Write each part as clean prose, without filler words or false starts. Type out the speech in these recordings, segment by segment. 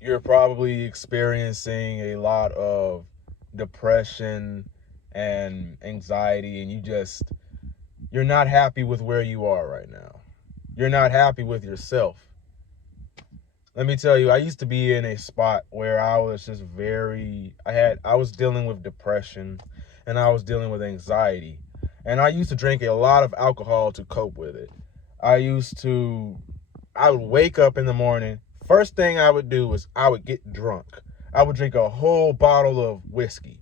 you're probably experiencing a lot of depression and anxiety, and you're not happy with where you are right now. You're not happy with yourself. Let me tell you, I used to be in a spot where I was just I was dealing with depression and I was dealing with anxiety. And I used to drink a lot of alcohol to cope with it. I used to I would wake up in the morning. First thing I would do was I would get drunk. I would drink a whole bottle of whiskey.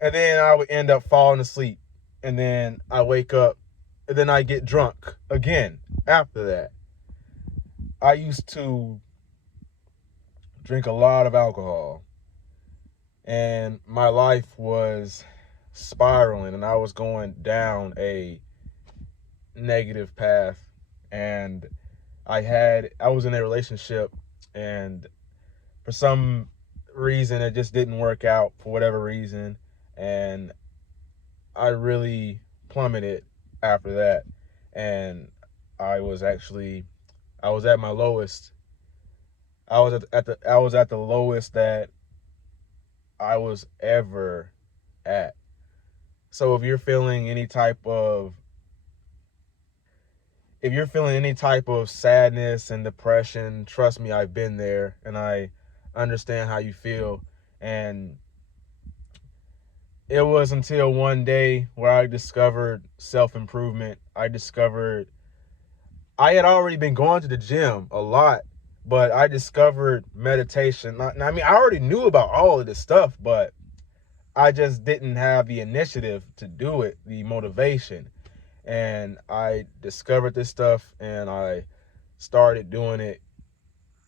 And then I would end up falling asleep. And then I wake up. And then I get drunk again after that. I used to drink a lot of alcohol. And my life was spiraling. And I was going down a negative path. And I was in a relationship, and for some reason it just didn't work out for whatever reason, and I really plummeted after that. And I was actually I was at my lowest. I was at the lowest that I was ever at. So if you're feeling any type of sadness and depression, trust me, I've been there and I understand how you feel. And it was until one day where I discovered self-improvement. I had already been going to the gym a lot, but I discovered meditation. I mean, I already knew about all of this stuff, but I just didn't have the initiative to do it, the motivation. And I discovered this stuff and I started doing it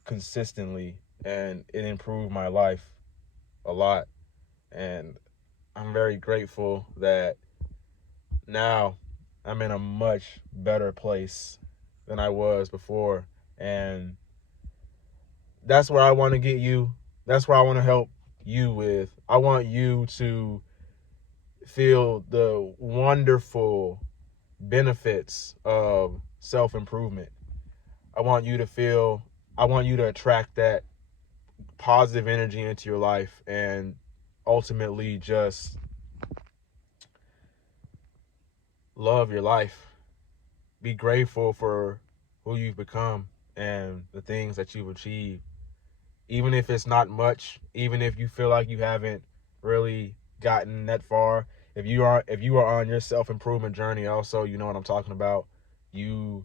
consistently, and it improved my life a lot. And I'm very grateful that now I'm in a much better place than I was before. And that's where I want to get you. That's where I want to help you with. I want you to feel the wonderful benefits of self-improvement. I want you to attract that positive energy into your life and ultimately just love your life. Be grateful for who you've become and the things that you've achieved. Even if it's not much, even if you feel like you haven't really gotten that far, if you are on your self-improvement journey also, you know what I'm talking about. You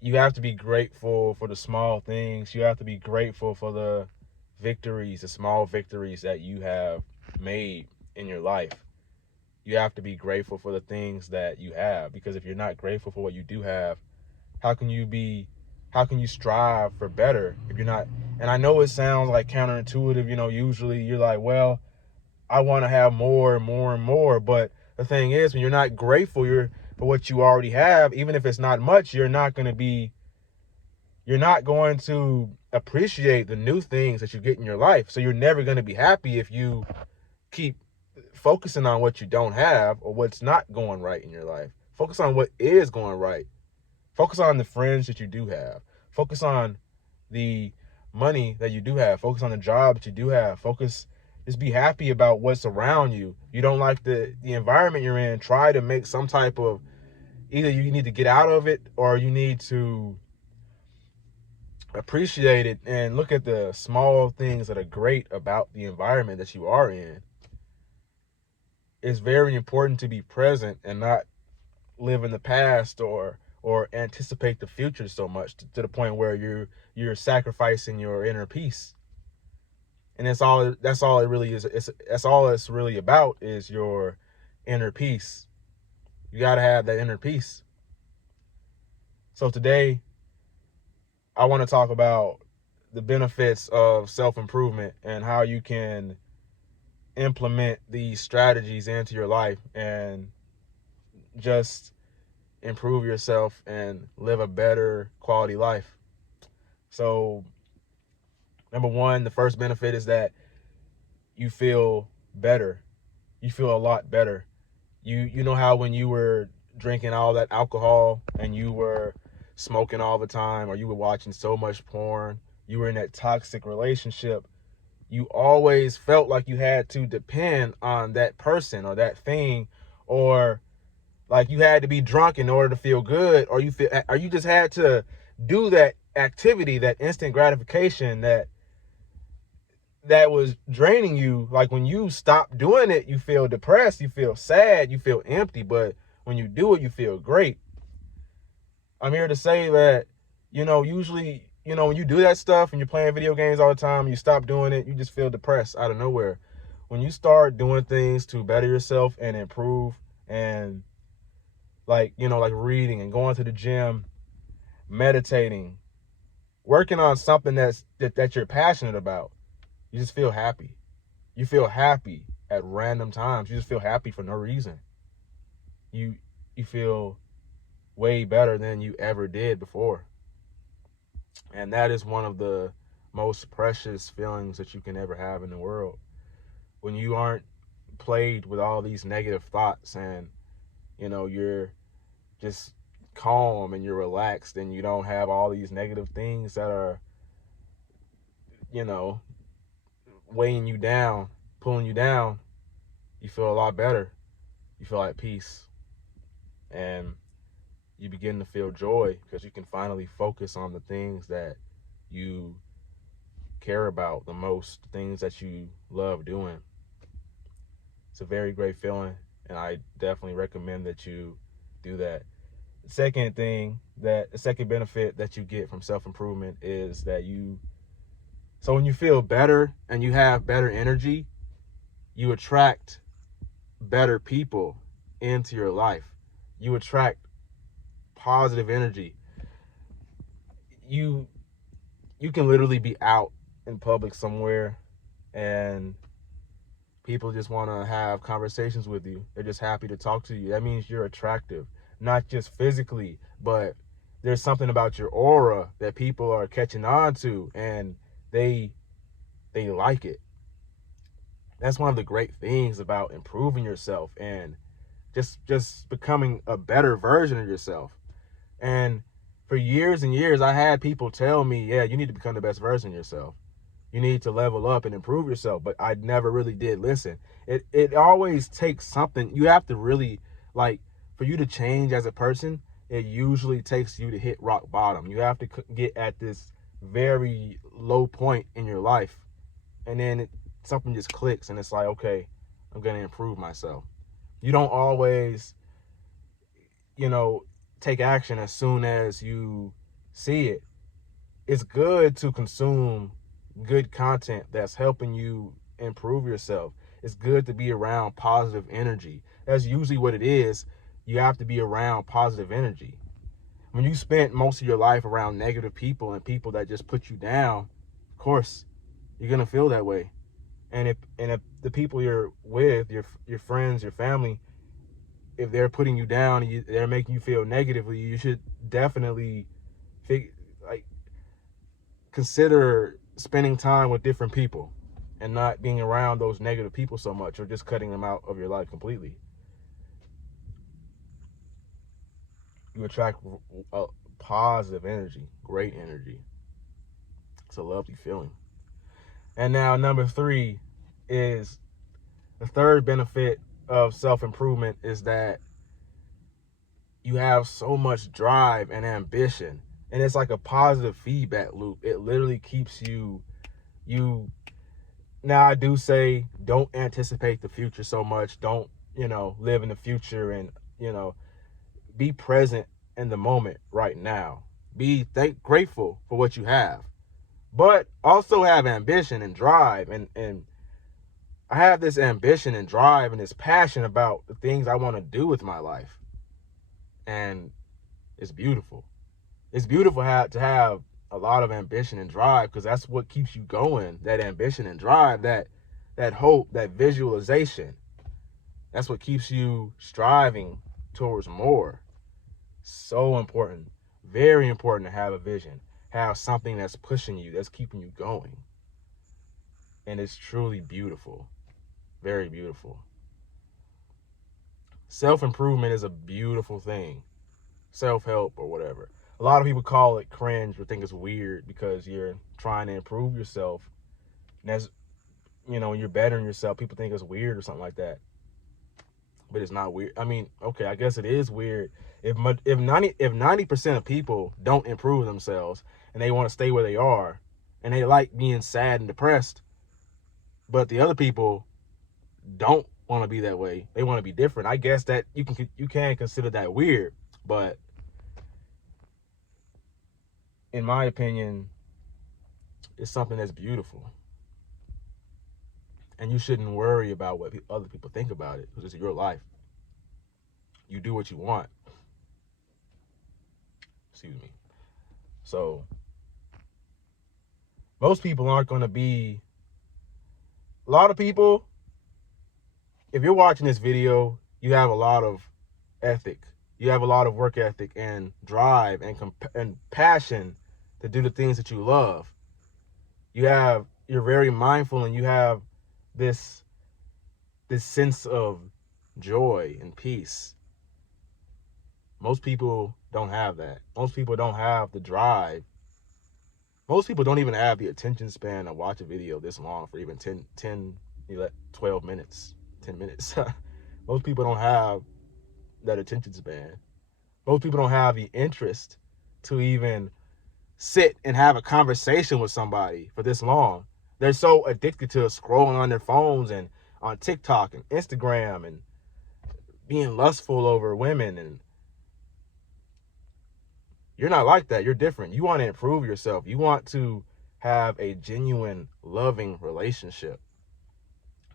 you have to be grateful for the small things. You have to be grateful for the victories, the small victories that you have made in your life. You have to be grateful for the things that you have, because if you're not grateful for what you do have, how can you strive for better if you're not? And I know it sounds like counterintuitive, usually you're like, well, I want to have more and more and more, but the thing is, when you're not grateful for what you already have, even if it's not much, you're not going to appreciate the new things that you get in your life. So you're never going to be happy if you keep focusing on what you don't have or what's not going right in your life. Focus on what is going right. Focus on the friends that you do have. Focus on the money that you do have. Focus on the job that you do have. Just be happy about what's around you. You don't like the environment you're in, try to make some type of, either you need to get out of it or you need to appreciate it and look at the small things that are great about the environment that you are in. It's very important to be present and not live in the past or anticipate the future so much to the point where you're sacrificing your inner peace. And that's all it really is. That's all it's really about, is your inner peace. You got to have that inner peace. So today I want to talk about the benefits of self-improvement and how you can implement these strategies into your life and just improve yourself and live a better quality life. So, number one, the first benefit is that you feel better. You feel a lot better. You know how when you were drinking all that alcohol and you were smoking all the time, or you were watching so much porn, you were in that toxic relationship, you always felt like you had to depend on that person or that thing, or like you had to be drunk in order to feel good, or you just had to do that activity, that instant gratification that was draining you. Like when you stop doing it, you feel depressed, you feel sad, you feel empty, but when you do it, you feel great. I'm here to say that, usually, when you do that stuff and you're playing video games all the time, you stop doing it, you just feel depressed out of nowhere. When you start doing things to better yourself and improve, and like reading and going to the gym, meditating, working on something that you're passionate about, you just feel happy. You feel happy at random times. You just feel happy for no reason. You feel way better than you ever did before. And that is one of the most precious feelings that you can ever have in the world. When you aren't plagued with all these negative thoughts, and you're just calm and you're relaxed, and you don't have all these negative things that are, you know, weighing you down, pulling you down, you feel a lot better. You feel at peace. And you begin to feel joy because you can finally focus on the things that you care about the most, things that you love doing. It's a very great feeling, and I definitely recommend that you do that. The second benefit that you get from self-improvement is that so when you feel better and you have better energy, you attract better people into your life. You attract positive energy. You can literally be out in public somewhere and people just want to have conversations with you. They're just happy to talk to you. That means you're attractive, not just physically, but there's something about your aura that people are catching on to, and they like it. That's one of the great things about improving yourself and just becoming a better version of yourself. And for years and years, I had people tell me, yeah, you need to become the best version of yourself. You need to level up and improve yourself. But I never really did listen. It always takes something. You have to really, for you to change as a person, it usually takes you to hit rock bottom. You have to get at this very low point in your life. And then something just clicks and it's like, okay, I'm going to improve myself. You don't always, take action as soon as you see it. It's good to consume good content that's helping you improve yourself. It's good to be around positive energy. That's usually what it is. You have to be around positive energy. When you spent most of your life around negative people and people that just put you down, of course, you're going to feel that way. And if the people you're with, your friends, your family, if they're putting you down and they're making you feel negatively, you should definitely consider spending time with different people and not being around those negative people so much, or just cutting them out of your life completely. You attract positive energy, great energy. It's a lovely feeling. And now number 3 is the third benefit of self-improvement is that you have so much drive and ambition, and it's like a positive feedback loop. It literally keeps you now I do say don't anticipate the future so much. Don't live in the future, and be present in the moment right now. Be grateful for what you have, but also have ambition and drive. And I have this ambition and drive and this passion about the things I want to do with my life, and it's beautiful. It's beautiful to have a lot of ambition and drive, because that's what keeps you going. That ambition and drive, that hope, that visualization, that's what keeps you striving towards more. So important, very important to have a vision, have something that's pushing you, that's keeping you going. And it's truly beautiful, very beautiful. Self-improvement is a beautiful thing. Self-help or whatever. a lot of people call it cringe or think it's weird because you're trying to improve yourself. And as when you're bettering yourself, people think it's weird or something like that. But it's not weird. I mean, okay, I guess it is weird if 90% of people don't improve themselves and they want to stay where they are and they like being sad and depressed, but the other people don't want to be that way. They want to be different. I guess that you can consider that weird, but in my opinion, it's something that's beautiful. And you shouldn't worry about what other people think about it, because it's your life. You do what you want. Excuse me. So most people aren't going to be, a lot of people, if you're watching this video, you have a lot of ethic. You have a lot of work ethic and drive and passion to do the things that you love. You're very mindful, and you have this sense of joy and peace. Most people don't have that. Most people don't have the drive. Most people don't even have the attention span to watch a video this long for even 12 minutes, 10 minutes. Most people don't have that attention span. Most people don't have the interest to even sit and have a conversation with somebody for this long. They're so addicted to scrolling on their phones and on TikTok and Instagram and being lustful over women. And you're not like that. You're different. You want to improve yourself. You want to have a genuine, loving relationship,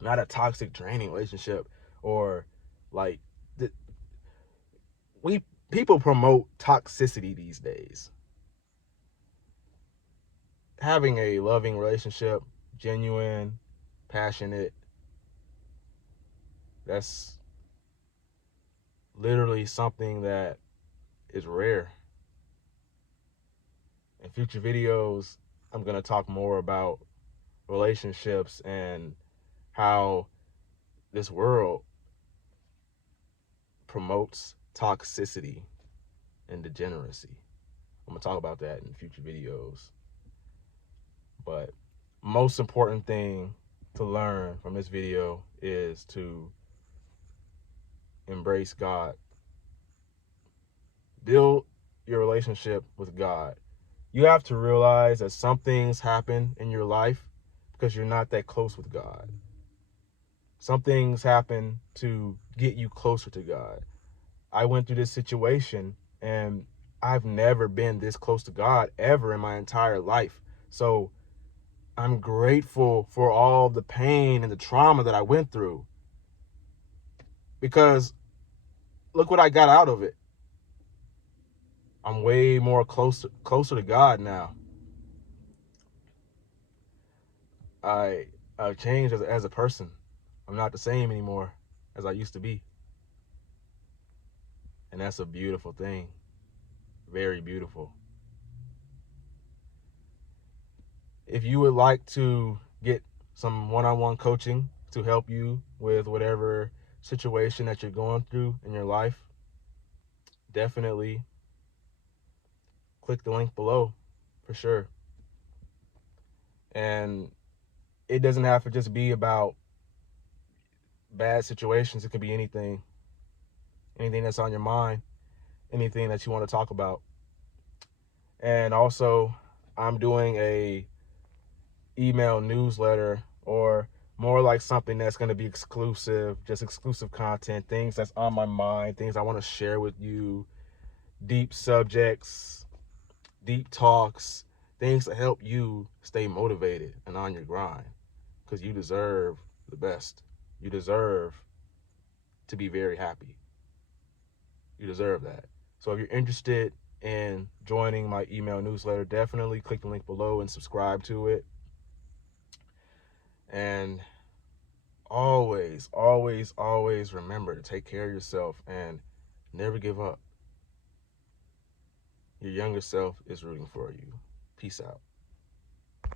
not a toxic, draining relationship. Or like, people promote toxicity these days. Having a loving relationship, genuine, passionate, that's literally something that is rare. In future videos, I'm going to talk more about relationships and how this world promotes toxicity and degeneracy. I'm going to talk about that in future videos. But most important thing to learn from this video is to embrace God. Build your relationship with God. You have to realize that some things happen in your life because you're not that close with God. Some things happen to get you closer to God. I went through this situation and I've never been this close to God ever in my entire life. So I'm grateful for all the pain and the trauma that I went through, because look what I got out of it. I'm way more closer to God now. I've changed as a person. I'm not the same anymore as I used to be. And that's a beautiful thing. Very beautiful. If you would like to get some one-on-one coaching to help you with whatever situation that you're going through in your life, definitely click the link below for sure. And it doesn't have to just be about bad situations. It could be anything that's on your mind, anything that you want to talk about. And also, I'm doing a email newsletter, or more like something that's going to be exclusive, just exclusive content, things that's on my mind, things I want to share with you, deep subjects, deep talks, things that help you stay motivated and on your grind, because you deserve the best. You deserve to be very happy. You deserve that. So if you're interested in joining my email newsletter, definitely click the link below and subscribe to it. And always, always, always remember to take care of yourself and never give up. Your younger self is rooting for you. Peace out.